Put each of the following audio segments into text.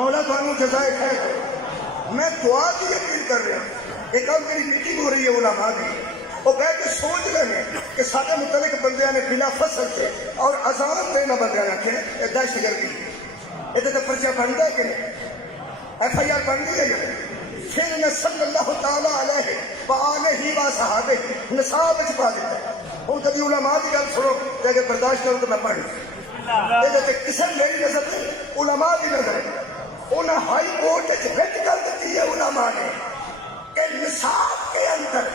مولا تھانوں جزائے خیر کرے۔ میں دعا کی اپیل کر رہا ہوں، ایک اور میری میٹنگ ہو رہی ہے علماء کی، وہ کہہ کے سوچ لیں کہ سارے متعلق بندیاں نے بلا فصل سے اور اذان دینا بندیاں رکھے یہ دہشت گردی، یہ تو پرچہ بنتا ہے کہ نہیں، ایف آئی آر بن گئی ہے یا نہیں؟ پھر میں صلی اللہ تعالیٰ علیہ وآلہ و صحابہ نصاب چ پا دیتا ہے۔ ہوں کبھی علماء کی گل سنو کہ اگر برداشت کرو تو میں پڑھ یہ کسی میری نظر نہیں، علماء کی نظر ہے۔ انہیں ہائی کورٹ رٹ کر دیتی ہے علماء نے کہ نصاب کے اندر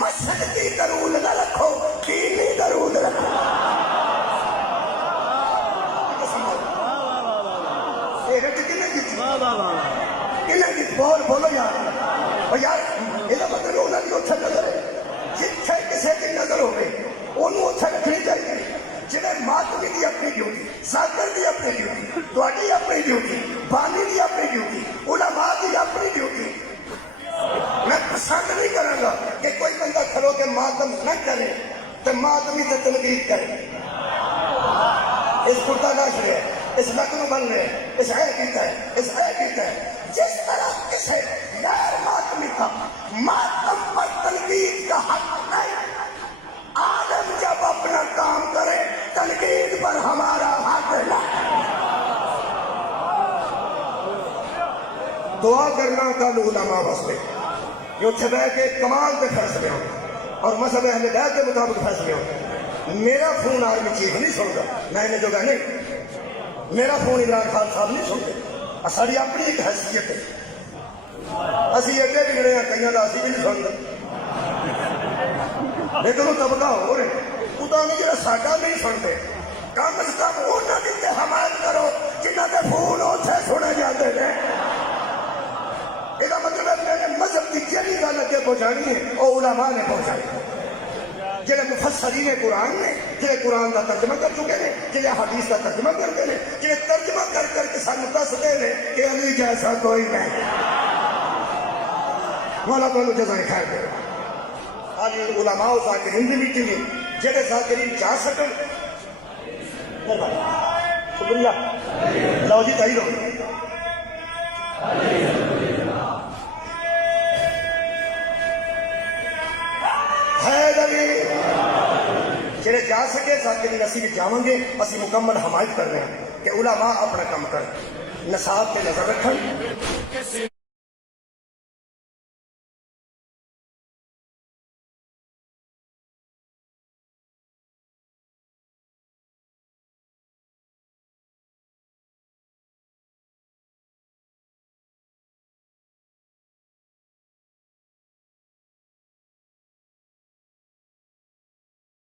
مسجد کی درود نہ رکھو، دینی درود رکھو۔ یہ رٹ کنے کی تھی؟ کنے کی؟ بولو یار، یار یہ مطلب انہوں کی اتھے نظر ہے، جتھے کسی کی نظر ہوگی انہوں اتھے رکھنی چاہیے۔ جنہیں ماتمی دی اپنی ڈیوٹی، ساکر دی اپنی ڈیوٹی، تواڈی اپنی ڈیوٹی، بانی دی اپنی ڈیوٹی، علماء دی اپنی ڈیوٹی۔ میں پسند نہیں کروں گا کہ کوئی بندہ کھلو کے ماتم نہ کرے تو ماتمی سے تنقید کرے، اس کرتا نہ چھڑے، اس نقل بن رہے، اس ہے کیتا ہے، اس ہے کیتا ہے۔ جس طرح کسی غیر ماتمی کا ماتم پر تنقید کا حق نہیں، عالم جب اپنا کام کرے تنقید پر ہمارا حق نہیں۔ دعا کرنا کل علماء واسطے جو چھبے کے کمال کے فیصلے ہوں اور مذہب اہل بیت کے مطابق فیصلے ہوں۔ میرا فون آرمی چیف نہیں سنتا، میں انہیں جو نہیں، میرا فون عمران خان صاحب نہیں سنتے، ساری اپنی ایک حیثیت ہے، اسی اگے بگڑے ہیں، کئی کا اسی بھی نہیں سنتے، لیکن وہ طبقہ ہو رہے خدا نے جڑا ساڈا نہیں سنتے، کم از کم انہوں کی حمایت کرو جنہوں کے فون اتنے سنے جاتے ہیں۔ یہ مطلب ہے کہ مذہب کی جہی گل اگے پہنچانی ہے وہ علماء نے پہنچانی، جہے مفسرین قرآن نے، جہے قرآن کا ترجمہ کر چکے ہیں، جہے حدیث کا ترجمہ کرتے ہیں، جہے ترجمہ کر کر کے سانو دستے ہیں کہ علی جیسا کوئی نہیں۔ مولا کو جزائے خیر کرے۔ آج علماء و ذاکرین کی میٹنگ ہے، جہے ذاکرین جا سکن، شکریہ، لو جی تائی رہو جڑے جا سکے ذاکرین اسی بھی جاؤں گے، اسی مکمل حمایت کر رہے ہیں کہ علماء اپنا کام کریں، نصاب پہ نظر رکھیں۔